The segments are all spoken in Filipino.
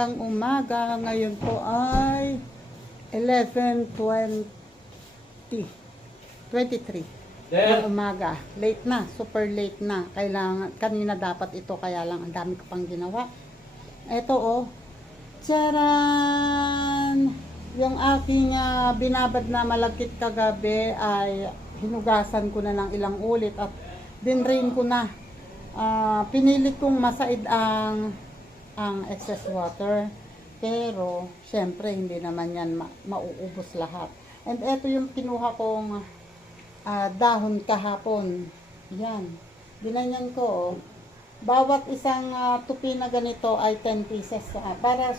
magandang umaga. Ngayon po ay 11:23 ng umaga. Late na, super late na. Kailangan, kanina dapat ito, kaya lang ang dami ko pang ginawa. Ito oh, charan! Yung aking binabad na malagkit kagabi ay hinugasan ko na ng ilang ulit at dinrain ko na. Pinilit kong masaid ang excess water, pero syempre hindi naman yan mauubos lahat. And ito yung kinuha kong dahon kahapon. Yan, binanyan ko oh. Bawat isang tupi na ganito ay 10 pieces para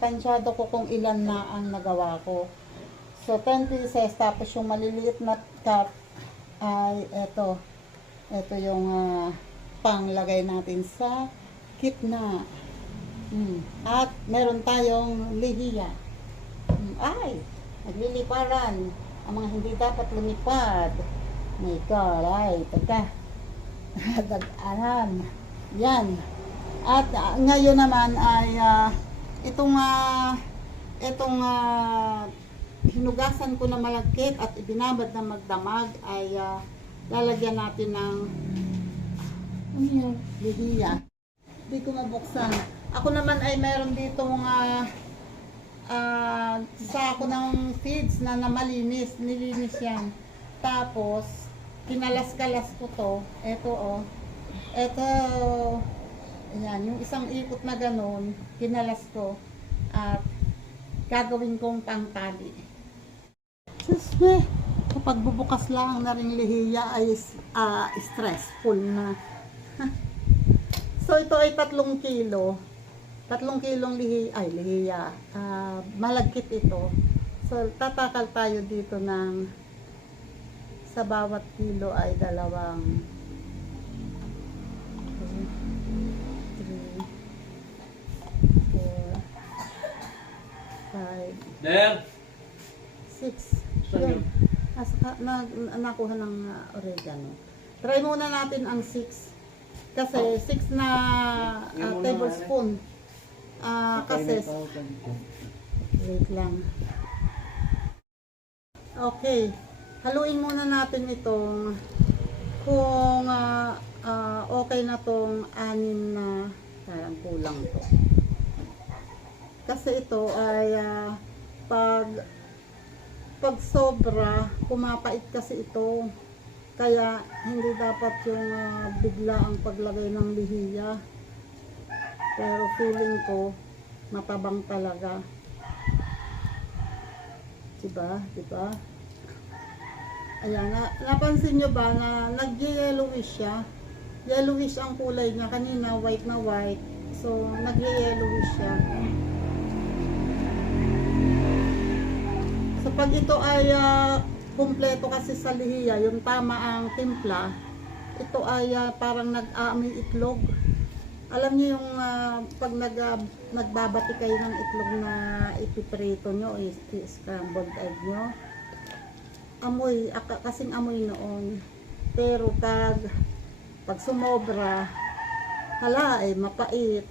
tansyado ko kung ilan na ang nagawa ko. So 10 pieces, tapos yung maliliit na cup ay ito yung panglagay natin sa gitna. At meron tayong lihiya. Ay, nagliliparan ang mga hindi dapat lumipad. My God, ay, teka. Dag-aran. Yan. At ngayon naman ay itong hinugasan ko na malagkit at ibinabad na magdamag ay lalagyan natin ng lihiya. Hindi ko mabuksan. Ako naman ay meron dito sako ng feeds na malinis. Nilinis yan. Tapos, kinalas-kalas ko to. Ito oh. Ito, yan. Yung isang ikot na ganun, kinalas ko. At gagawin kong pangtali. Susme, kapag bubukas lang na rin lihiya ay stressful na. So ito ay 3 kilo. 3 kilong lihiya. Malagkit ito. So tatakal tayo dito ng sa bawat kilo ay 2, 3, 4, 5, There. 6. Yun. Nakuha ng oregano. Try muna natin ang 6. Kasi 6 na tablespoon. Kasi wait lang. Okay. Haluin muna natin itong kung okay na tong 6 na parang kulang to. Kasi ito ay pag sobra, pumapait kasi ito. Kaya hindi dapat yung bigla ang paglagay ng lihiya. Pero feeling ko matabang talaga. Diba? Diba? Ayan, napansin nyo ba na nag-yellowish siya? Yellowish ang kulay niya. Kanina white na white. So, nag-yellowish siya. So, pag ito ay kumpleto kasi sa lihiya, yung tama ang timpla, ito ay parang nag-aamoy itlog. Alam niyo yung pag nagbabati kayo ng itlog na ipiprito nyo, scrambled egg nyo, amoy, kasing amoy noon. Pero pag sumobra, hala ay mapait.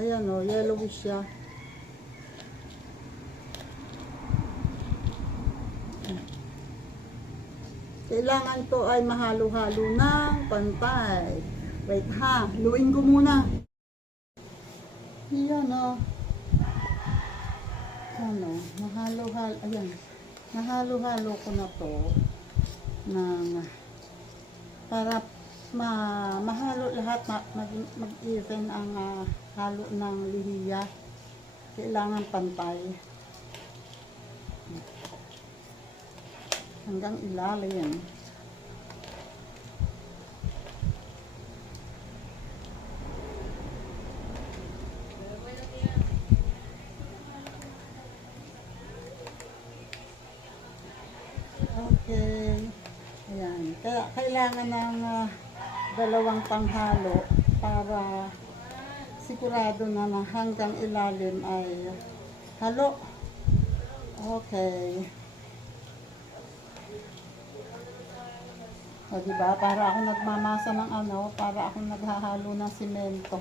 Ayan o, yellowish siya. Kailangan to ay mahalo-halo ng pantay. Wait ha, luin ko muna. Yan o. Mahalo-halo. Ayan. Mahalo-halo ko na to para mahalo lahat, mag-even ang halo ng lihiya. Kailangan pantay. Hanggang ilalim. Okay. Ayan. Kaya kailangan ng 2 panghalo para sigurado na hanggang ilalim ay halo. Okay. O diba, para ako nagmamasa ng para ako naghahalo ng simento.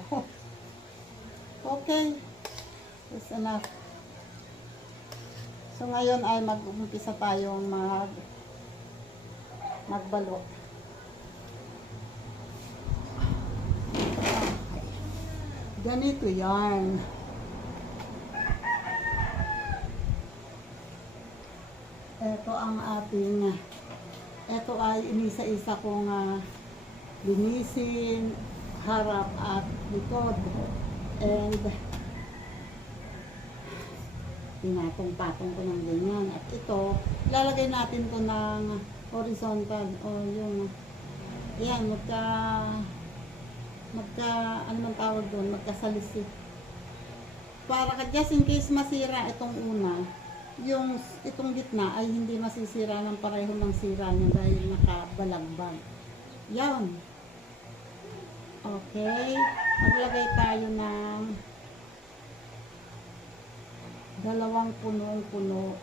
Okay. That's enough. So ngayon ay mag-umpisa tayong magbalot. Ganito yan. Ito ang ating, ito ay inisa-isa kong linisin, harap at likod. And pinatong-patong ko ng ganyan. At ito, ilalagay natin ko ng horizontal o yung, ayan, ano man tawag doon, magkasalisip. Para just in case masira itong una, yung itong gitna ay hindi masisira ng pareho ng sira niya dahil nakabalagbag. Yan. Okay. Maglagay tayo ng 2 punong-puno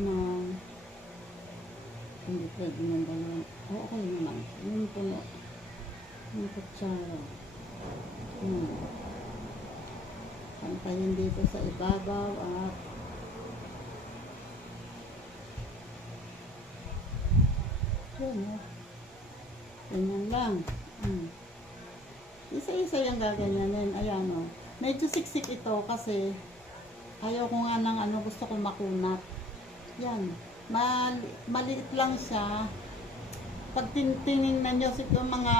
ng hindi pwede ng 2. Okay naman. Yung puno ng kutsara. Pantayin dito sa ibabaw at ganyan lang. Isa-isa yung gaganyanin. Ayan o. Medyo siksik ito kasi ayaw ko nga ng gusto ko makunat. Yan. Maliit lang siya. Pag tinignan nyo siguro mga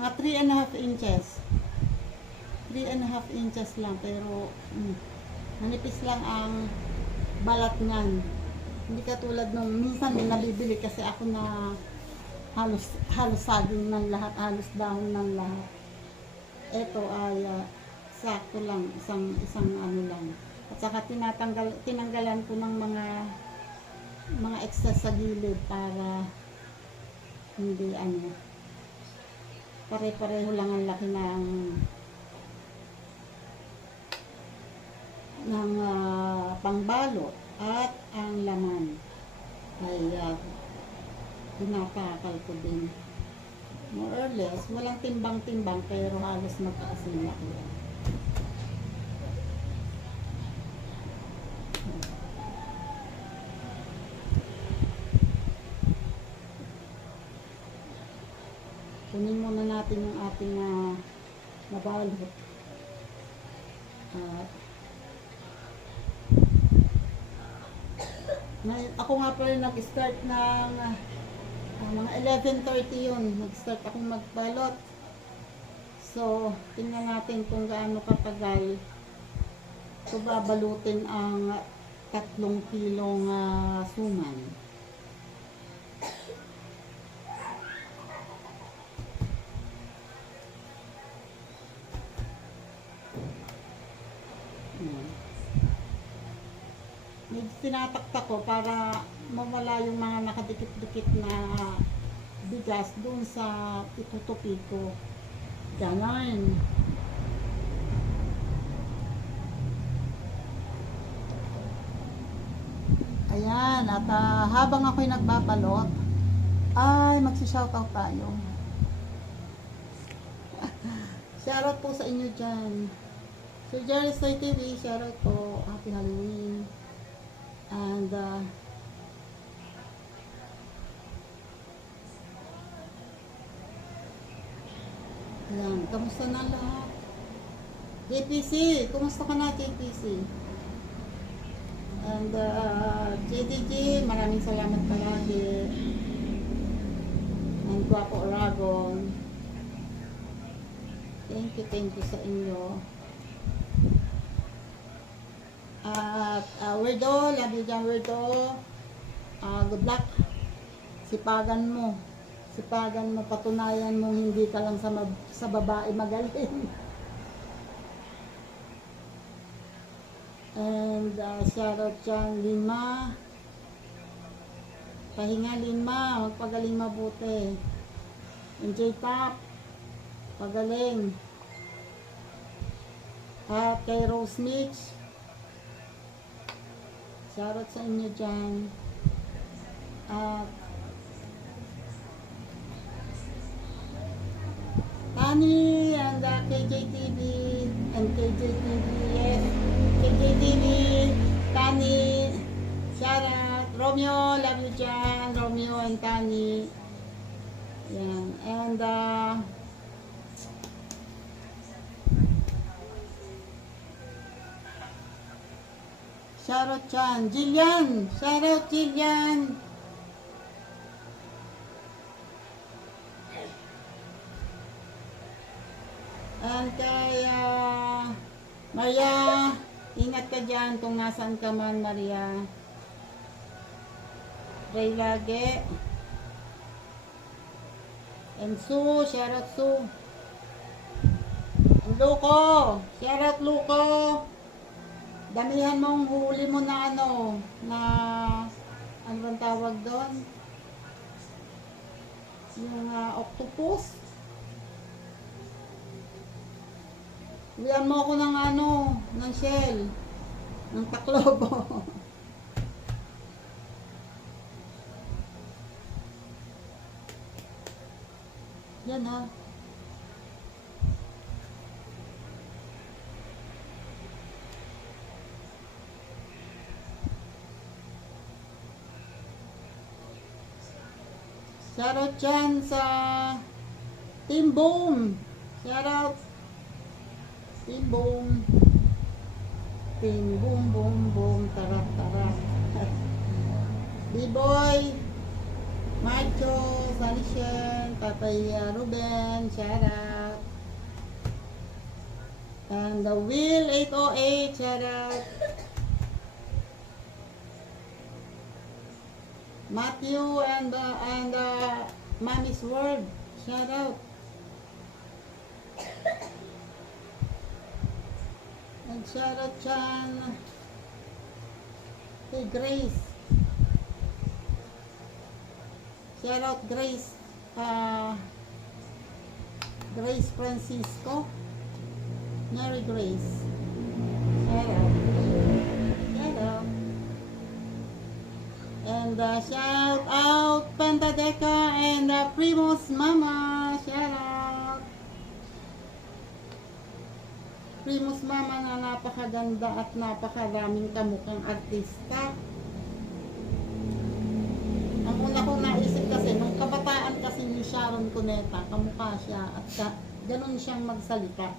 3.5 inches. 3.5 inches lang. Pero manipis lang ang balat niyan. Hindi katulad nung minsan nabibili kasi ako na halos saging ng lahat, halos dahon ng lahat. Ito ay sakto lang, isang ano lang. At saka tinanggalan ko ng mga excess sa gilid para hindi pare-pareho lang ang laki ng pangbalot. At ang laman ay pinapakal ko din. More or less, walang timbang-timbang pero halos magkaasin laki yan. Kunin muna natin yung ating nabalot. Ako nga pala nag-start ng mga 11:30 yun. Nag-start akong magbalot. So, tingnan natin kung gaano katagal ito babalutin ang 3 kilong suman. Tinataktak ko para mawala yung mga nakadikit-dikit na bigas doon sa itutupi ko. Ganon. Ayan, at habang ako'y nagbabalot, ay magsi-shoutout tayo. Shoutout po sa inyo dyan. Sir Jerry Soy TV, shoutout po. Happy Halloween. And ayan, kamusta na lahat? JPC, kumusta ka na JPC? And JDG, maraming salamat palagi. And Guapo Aragon, thank you sa inyo. At Weirdo, love you dyan Weirdo. Good luck. Sipagan mo, patunayan mo hindi ka lang sa babae magaling. And shoutout dyan Lima. Pahinga Lima, magpagaling mabuti. Enjoy Tap, pagaling. At kay Rose Mitch, shoutout sa inyo dyan. At Tani and and KJTV, and KJTV, yes, KJTV, Tani, Sarah, Romeo, love you dyan, Romeo and Tani. Yan, and shoutout dyan, Jillian, shoutout Jillian. And kay Maria, ingat ka dyan kung nasaan ka man, Maria. Pray lagi. And Sue, shoutout Sue. And Luko, shoutout Luko. Damihan mong huli mo na ano bang tawag doon? Yung octopus. Hulihan mo ako ng ng shell, ng taklobo. Yan ha. Shoutout dyan sa Team Boom. Shoutout Team Boom. Team Boom, Boom, Boom. Tarak, tarak. B-Boy, Macho, Sanishen, Tatay Ruben, shoutout. And the Will 808, shoutout. Matthew and Mommy's World, shout out. And shout out dyan kay Grace. Shout out Grace, Grace Francisco, Mary Grace. Shout out. Shout out. And shout out Pantadeca and Primos Mama, shout out. Primos Mama na napakaganda at napakaraming kamukhang artista. Ang una kong naisip kasi, nung kabataan kasi ni Sharon Cuneta, kamukha siya at ganun siyang magsalita.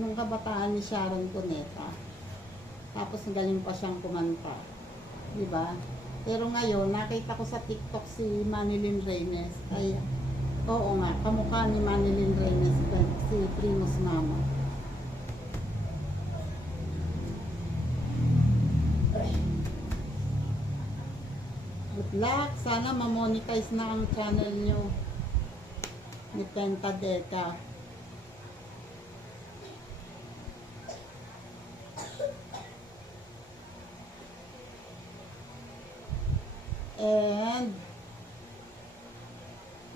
Nung kabataan ni Sharon Cuneta. Tapos galing pa siyang kumanta. Diba? Pero ngayon, nakita ko sa TikTok si Manilyn Reynes. Ay, oo nga, kamukha ni Manilyn Reynes, si Primos Mama. Good luck. Sana ma-monetize na ang channel nyo ni Pentadeca. And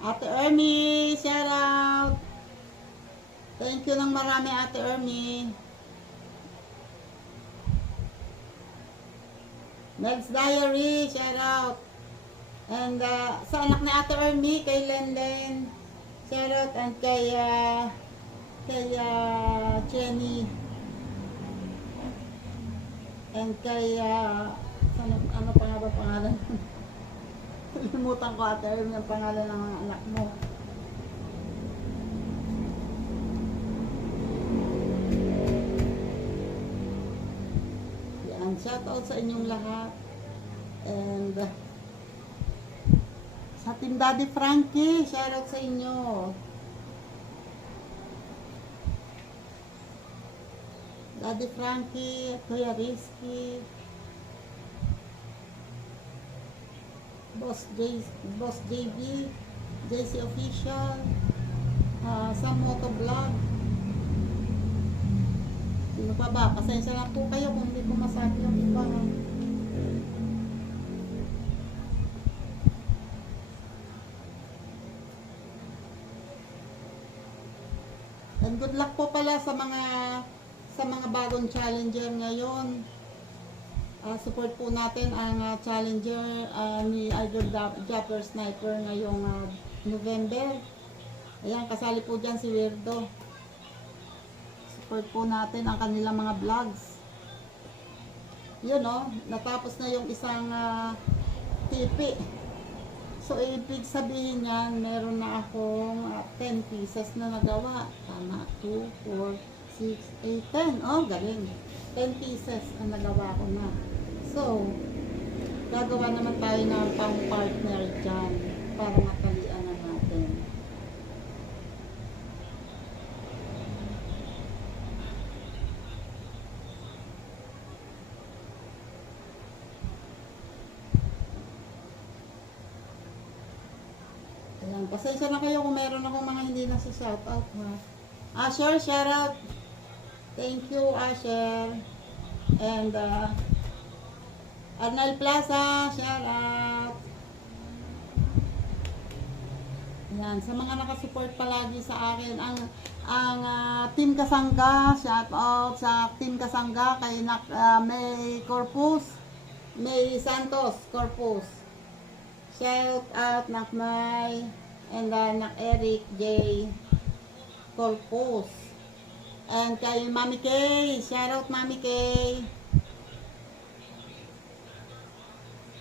Ate Ermi, shout out. Thank you ng marami, Ate Ermi. Mel's Diary, shout out. And sa anak ni Ate Ermi, kay Lenlen, shout out. And kay Jenny. And kay ano pa nga ba pangalan? Kalimutan ko, Ate Ermi, ang pangalan ng mga anak mo. Yan, shout out sa inyong lahat. And sa Team Daddy Frankie, shout out sa inyo. Daddy Frankie, Kuya Rizky, Boss JB, JC Official, sa Motovlog. Sino pa ba? Pasensya na po kayo kung hindi ko masabi yung iba. And good luck po pala sa mga bagong challenger ngayon. Support po natin ang challenger ni Idol Japper Sniper ngayong November. Ayan, kasali po dyan si Weirdo. Support po natin ang kanilang mga vlogs. Yun o, natapos na yung isang tipi. So, ibig sabihin yan, meron na akong 10 pieces na nagawa. Tama, 2, 4, 6, 8, 10. Oh, galing. 10 pieces ang nagawa ko na. So, gagawa naman tayo ng pang-partner dyan para matalian na natin. Ayan, pasensya na kayo kung meron akong mga hindi na shoutout ha. Asher, shoutout. Thank you, Asher. And Arnal Plaza, shoutout. Ayan, sa mga nakasupport palagi sa akin, ang Team Kasangga, shoutout sa Team Kasangga kay May Corpus, May Santos Corpus. Shout out Nakmay and Nak Eric J. Corpus. And kay Mami Kay, shout out Mami Kay.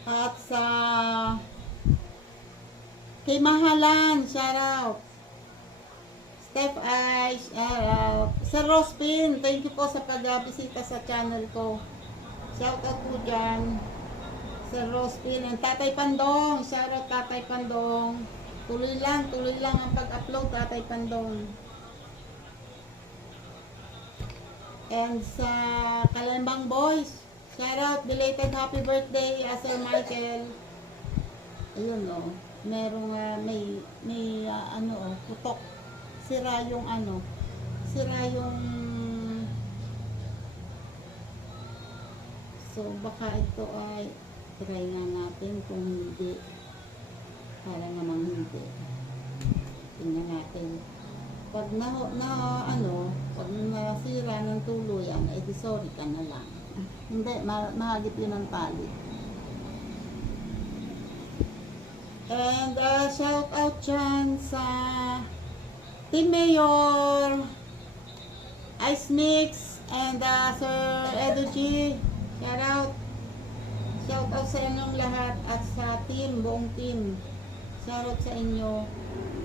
At sa kay Mahalan, shout out. Steph I, shout out. Sir Rospin, thank you po sa pagbisita sa channel ko. Shout out po dyan. Sir Rospin and Tatay Pandong. Shout out Tatay Pandong. Tuloy lang ang pag-upload, Tatay Pandong. And sa Kalembang Boys, shout out, belated happy birthday, Sir Michael. Ayun o, merong may putok. Sira yung so baka ito ay try nga natin kung hindi. Para namang hindi. Tingnan natin. Pag pag nasira ng tuluyan, di sorry ka na lang. Hindi, mahagip yun ang tali. And shout out dyan sa Team Mayor, Ice Mix, and Sir Edu G. Shout out. Shout out sa inyong lahat at sa buong team. Shout out sa inyo.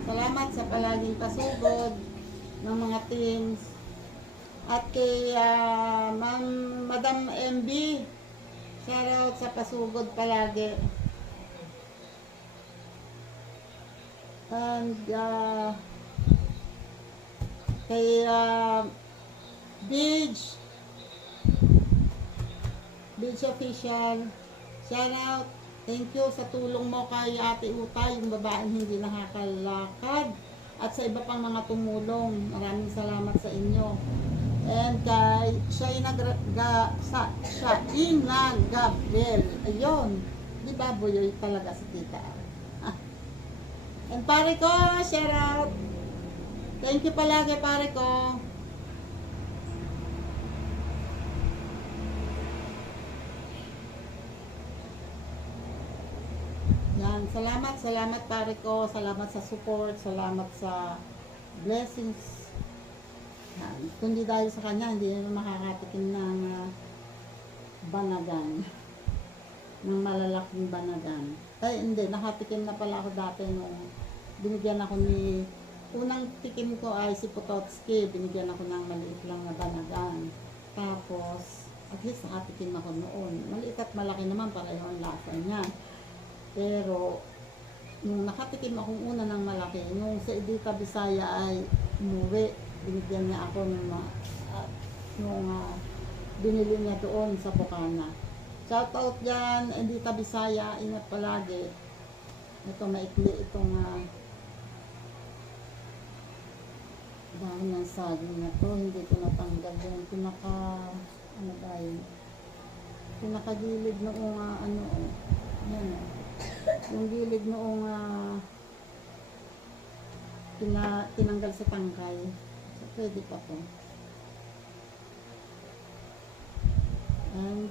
Salamat sa palaging pasugod ng mga teams. At kay Madam MB, shout out sa pasugod palagi. And kay Beach Official, shout out. Thank you sa tulong mo kay Ate Uta, yung babaeng hindi nakakalakad, at sa iba pang mga tumulong. Maraming salamat sa inyo. And kay Shaina Gabriel. Ayun. Di ba buyoy talaga si tita? And pare ko, shout out. Thank you palagi pare ko. Yan, salamat pare ko, salamat sa support, salamat sa blessings. Yan, kundi dahil sa kanya, hindi na makakatikim ng banagan, ng malalaking banagan. Ay, hindi, nakatikim na pala ako dati nung binigyan ako unang tikim ko ay si Pototski, binigyan ako ng maliit lang na banagan. Tapos, at least nakatikim ako noon. Maliit at malaki naman, pareho ang lasa niya. Pero, nung nakatikim akong una ng malaki, nung sa Edita Bisaya ay umuwi, binigyan niya ako nung binili niya doon sa Bukana. Shout out dyan, Edita Bisaya, ingat palagi. Ito maikli itong dahil ng saging na to, hindi ko natanggal yung pinakagilid noong yan yung gilid noong tinanggal sa tangkay. So, pwede pa po. And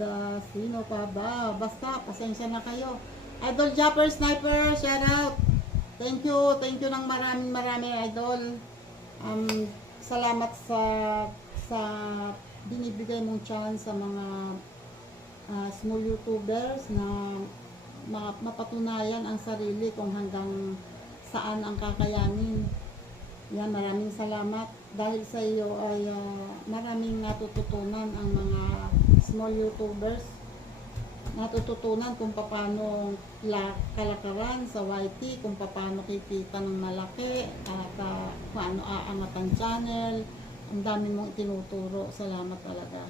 sino pa ba? Basta, pasensya na kayo. Idol Japper Sniper, shout out. Thank you ng maraming idol. Salamat sa binibigay mong chance sa mga small YouTubers na mapatunayan ang sarili kung hanggang saan ang kakayanin. Yan, maraming salamat. Dahil sa iyo ay maraming natututunan ang mga small YouTubers. Natututunan kung paano kalakaran sa YT, kung paano kikita ng malaki, at kung ano aangat ang channel. Ang dami mong itinuturo. Salamat talaga.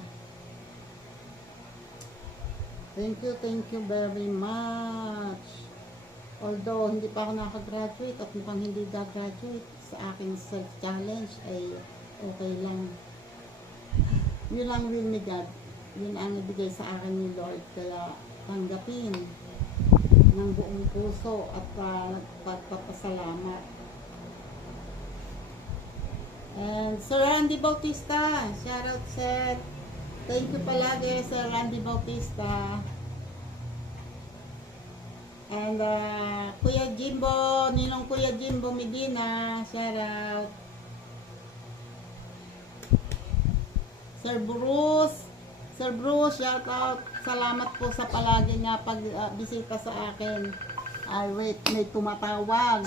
Thank you very much. Although hindi pa ako nakagraduate at mukhang hindi gagraduate, sa aking self-challenge ay okay lang. Yun lang will ni God. Yun ang ibigay sa akin ni Lord. Kaya tanggapin ng buong puso at nagpapasalamat. And Sir Randy Bautista, shout out sir. Thank you palagi Sir Randy Bautista. And Kuya Jimbo, Ninong Kuya Jimbo Medina, shout out. Sir Bruce, shout out. Salamat po sa palagi nga pagbisita sa akin. Ay wait, may tumatawag.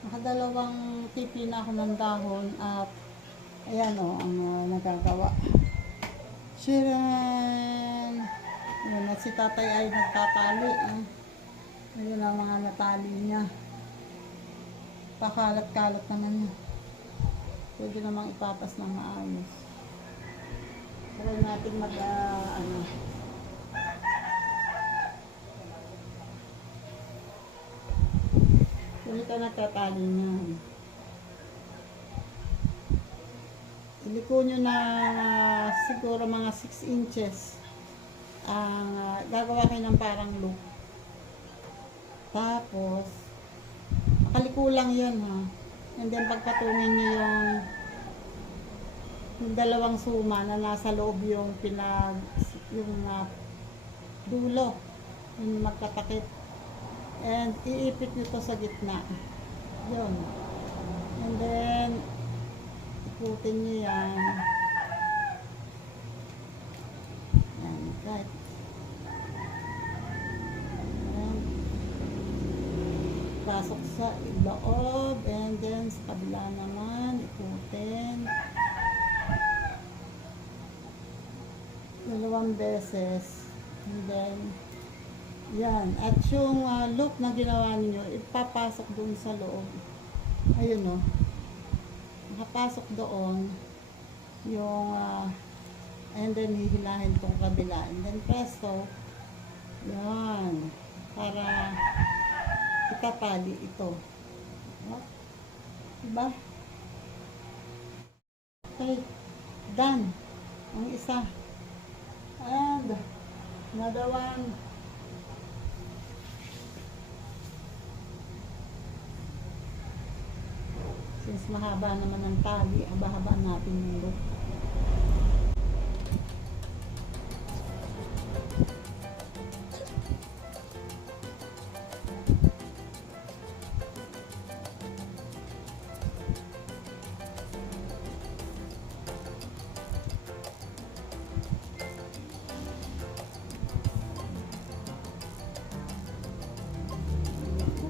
Nakadalawang pipi na ako ng dahon at ayan o ang nagagawa. Sharon. Ayan, at si tatay ay nagtatali. Ayun ang mga natali niya. Pakalat-kalat naman niya. Pwede namang ipatas ng maayos. Try natin ulit ang nagtatali niya. Iliko nyo na siguro mga 6 inches. Gagawa kayo ng parang loop. Tapos makaliko lang yun ha. And then pagpatungin nyo yung dalawang suma na nasa loob yung dulo yung magkatakip, and iipit nyo to sa gitna yun, and then ikutin nyo yan. Right. Pasok sa loob, and then sa kabila naman ikutin 2 beses, and then yan, at yung loop na ginawa niyo ipapasok doon sa loob. Ayun o, nakapasok doon yung and then hihilahin tong kabila, and then presto, yan, para itatali ito. Diba? Okay, done ang isa, and another one. Since mahaba naman ang tali, haba-haba natin yung loop.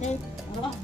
Okay, ano ba?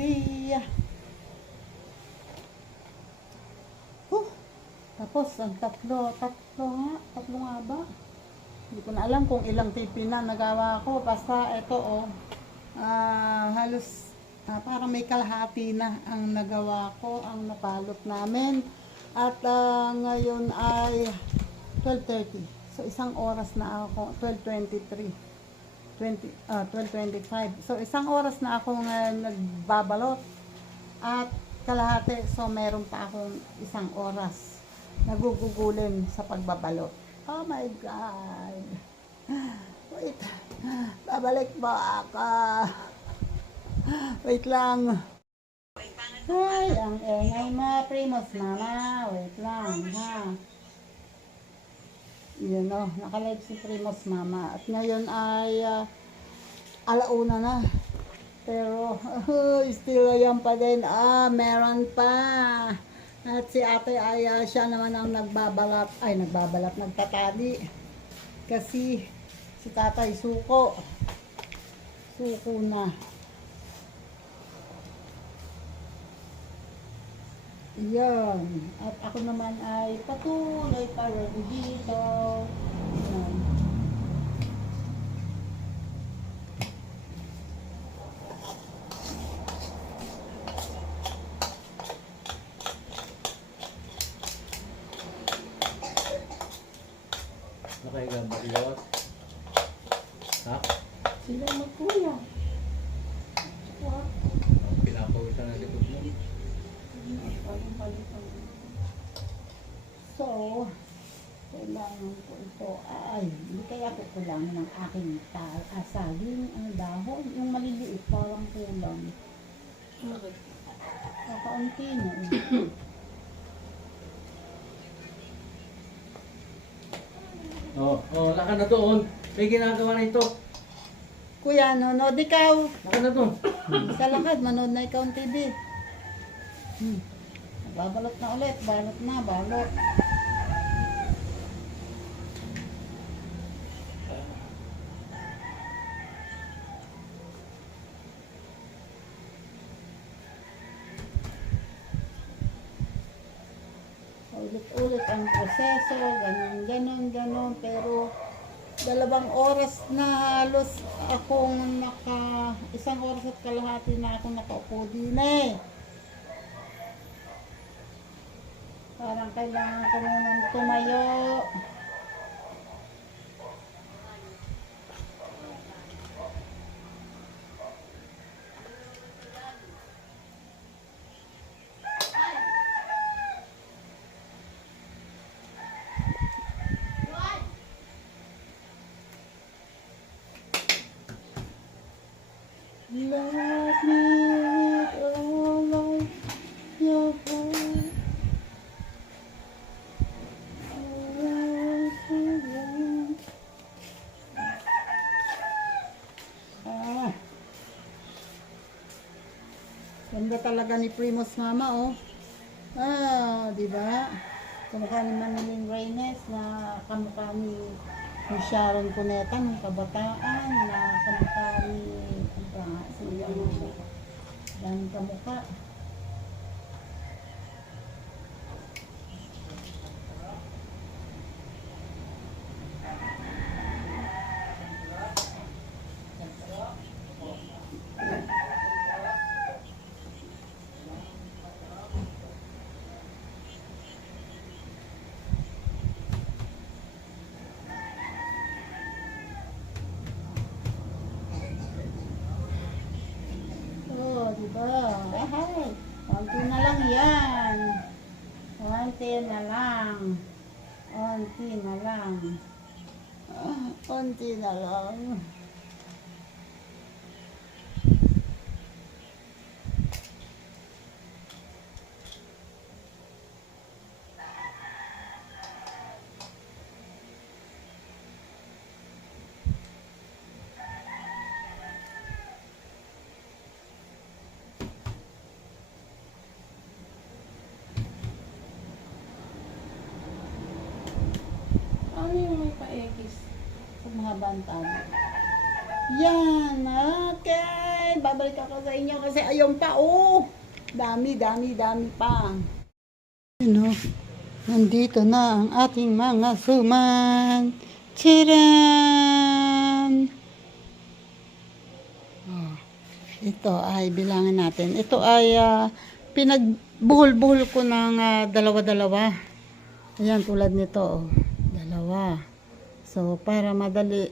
Okay. Tapos, ang tatlo nga ba? Hindi ko na alam kung ilang tipi na nagawa ko. Basta, ito halos parang may kalahati na ang nagawa ko, ang nabalot namin. At ngayon ay 12:30. So, isang oras na ako, 12:23. 12:25. So, isang oras na ako nagbabalot. At kalahati, so meron pa akong isang oras nagugugulin sa pagbabalot. Oh my God! Wait, babalik po ako. Wait lang. Ay, ang engay mo, Primos Mama. Wait lang, ha. Yun nakalive si Primos Mama. At ngayon ay alauna na. Pero, still ayan pa din. Meron pa. At si ate ay siya naman ang nagtatali. Kasi si tatay suko na. Yan. At ako naman ay patuloy pa rin dito. Yan. Nakaiga ba ilawat? Ha? Sila magkuya. Pinapawisan na likod mo. So, kailangan ko ito. Hindi kaya ko kulangan ng aking saging, dahon. Yung maliliit, parang kulang. Kakaunti na. Naka na doon. May ginagawa na ito. Kuya, nanood ikaw. Naka na doon. Sa lakad, manood na ikaw ang TV. Babalot na ulit. Balot. Ulit ang proseso, ganon. Pero 2 oras na halos akong isang oras at kalahati na akong nakaupo din Parang kailangan ko munang tumayo. Love me with all of your heart. Ganda talaga ni Primos Mama, di ba? Kamukha ni Maniling Reynes na kamukha ni Sharon Cuneta ng kabataan na kamukha ni dan kamukha. Diba? Konti na lang yan. Konti na lang. Ano yung may pa-X? Sa mga bantay. Yan, okay. Babalik ako sa inyo kasi ayun pa, oh. Dami, dami, dami pa. Ano, nandito na ang ating mga suman. Tcharam! Oh, ito ay bilangin natin. Ito ay pinagbuhol-buhol ko ng dalawa-dalawa. Ayan, tulad nito. Oh. Dalawa. So, para madali,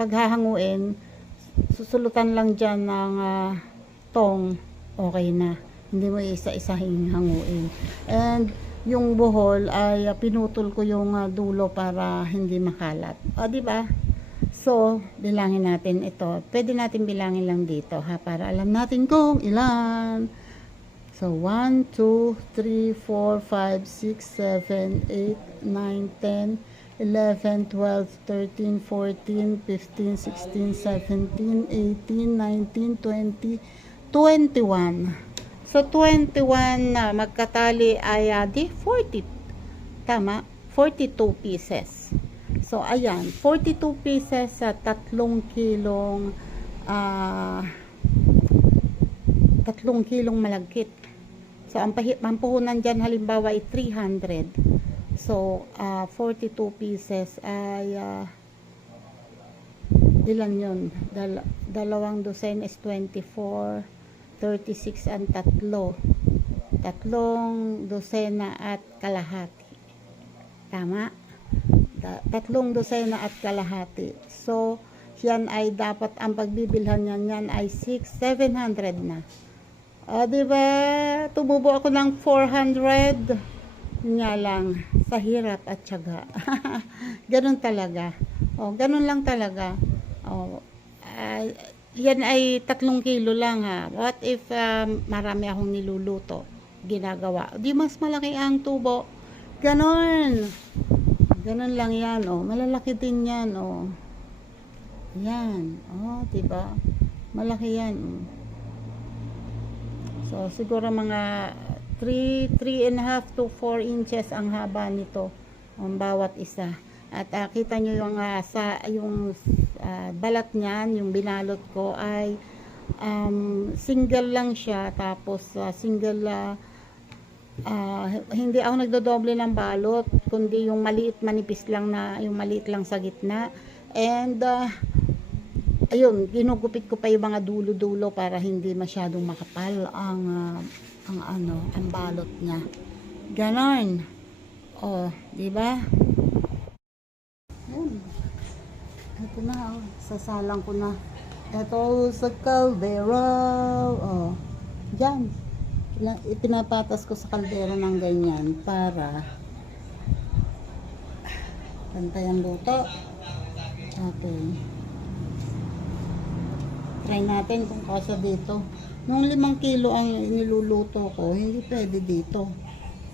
paghahanguin, susulutan lang dyan ng tong, okay na. Hindi mo isa-isahing hanguin. And, yung buhol ay pinutol ko yung dulo para hindi makalat. O, di ba? So, bilangin natin ito. Pwede natin bilangin lang dito, ha? Para alam natin kung ilan. So, 1, 2, 3, 4, 5, 6, 7, 8, 9, 10, 11, 12, 13, 14, 15, 16, 17, 18, 19, 20, 21. So, 21 na magkatali ay di 40. Tama? 42 pieces. So, ayan. 42 pieces sa 3 kilong 3 kilong malagkit. So, ang puhunan dyan halimbawa ay 300. So, 42 pieces ay ilan yun? Dalawang dosen is 24, 36 ang tatlo. Tatlong dosena at kalahati. Tama? Tatlong dosena at kalahati. So, yan ay dapat ang pagbibilhan yan ay 700 na. Diba? Tumubo ako ng 400. Nga lang, sa hirap at tiyaga. Ganun talaga. Ganun lang talaga. Yan ay 3 kilo lang, ha. What if marami akong niluluto, ginagawa? Di mas malaki ang tubo. Ganun. Ganun lang yan, Malalaki din yan, Yan, diba? Malaki yan, So, siguro mga 3.5 to 4 inches ang haba nito ang bawat isa. At kita nyo yung balat niyan, yung binalot ko ay single lang siya. Tapos hindi ako nagdodoble ng balot, kundi yung maliit manipis lang na yung maliit lang sa gitna. And ayun, ginugupit ko pa yung mga dulo-dulo para hindi masyadong makapal ang balot niya. Ganon. Di ba? Ito na, sasalang ko na. Ito sa kaldera. Diyan. Ipinapatas ko sa kaldera ng ganyan para pantay ang luto. Okay. Try natin kung kasya dito. Nung 5 kilo ang niluluto ko, hindi pwede dito.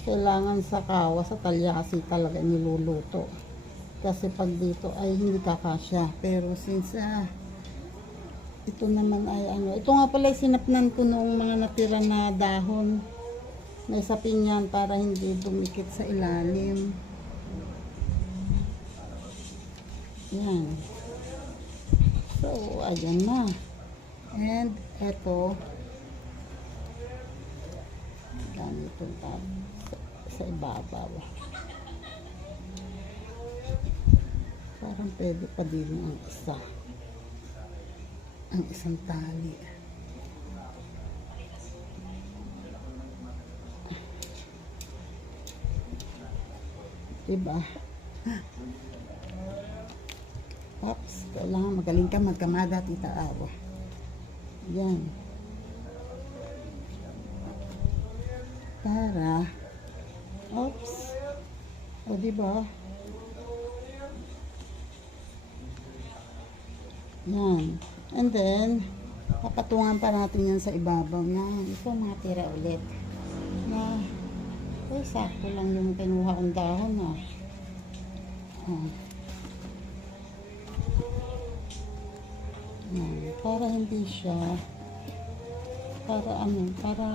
Kailangan sa kawa, sa talyasi talaga niluluto. Kasi pag dito ay hindi kakasya. Pero since ito naman ay ito nga pala sinapnan ko noong mga natira na dahon. May sapin yan para hindi dumikit sa ilalim. Yan. So, ayan na. And eto, ganito sa ibabaw. Parang pwede pa din ang isa. Ang isang tali. Diba? Oops, kailangan magaling ka magkamada, Tita Awa. Yan. Para, oops, diba? Yan. And then, papatungan pa natin yan sa ibabaw na. Ito matira ulit. Na, sakto lang yung kinuha kong dahon, para hindi siya para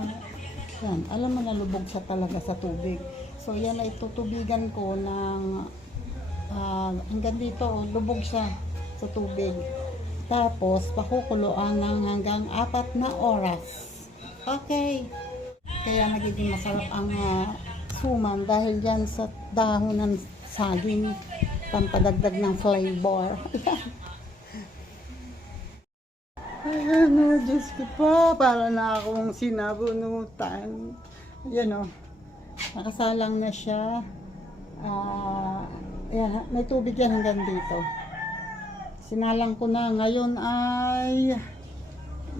yan, alam mo na lubog siya talaga sa tubig. So yan ay tutubigan ko ng hanggang dito, lubog siya sa tubig. Tapos, pakukuluan ng hanggang 4 na oras. Okay. Kaya nagiging masarap ang suman dahil yan sa dahon ng saging, pampadagdag ng flavor. Ayan o, Diyos ko po, para na akong sinabunutan. Yan o, nakasalang na siya. Ayan, may tubig yan hanggang dito. Sinalang ko na, ngayon ay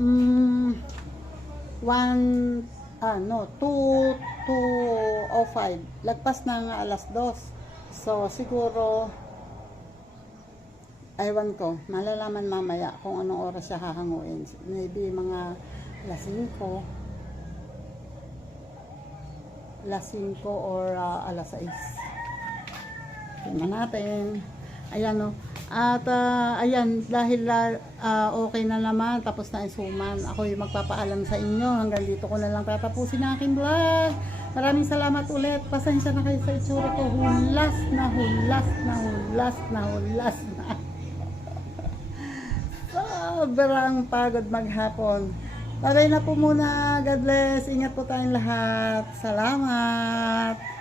2:05. Lagpas na nga alas 2. So, siguro, aywan ko, malalaman mamaya kung anong oras siya hahanguin. Maybe mga alas 5. Alas 5 or alas 6. Tingnan natin. Ayan o. At ayan, dahil okay na naman, tapos na isuman, ako yung magpapaalam sa inyo. Hanggang dito ko na lang tatapusin ang aking vlog. Maraming salamat ulit. Pasensya na kayo sa itsura ko. Hulas na. Sobrang pagod maghapon. Bye-bye na po muna. God bless. Ingat po tayong lahat. Salamat.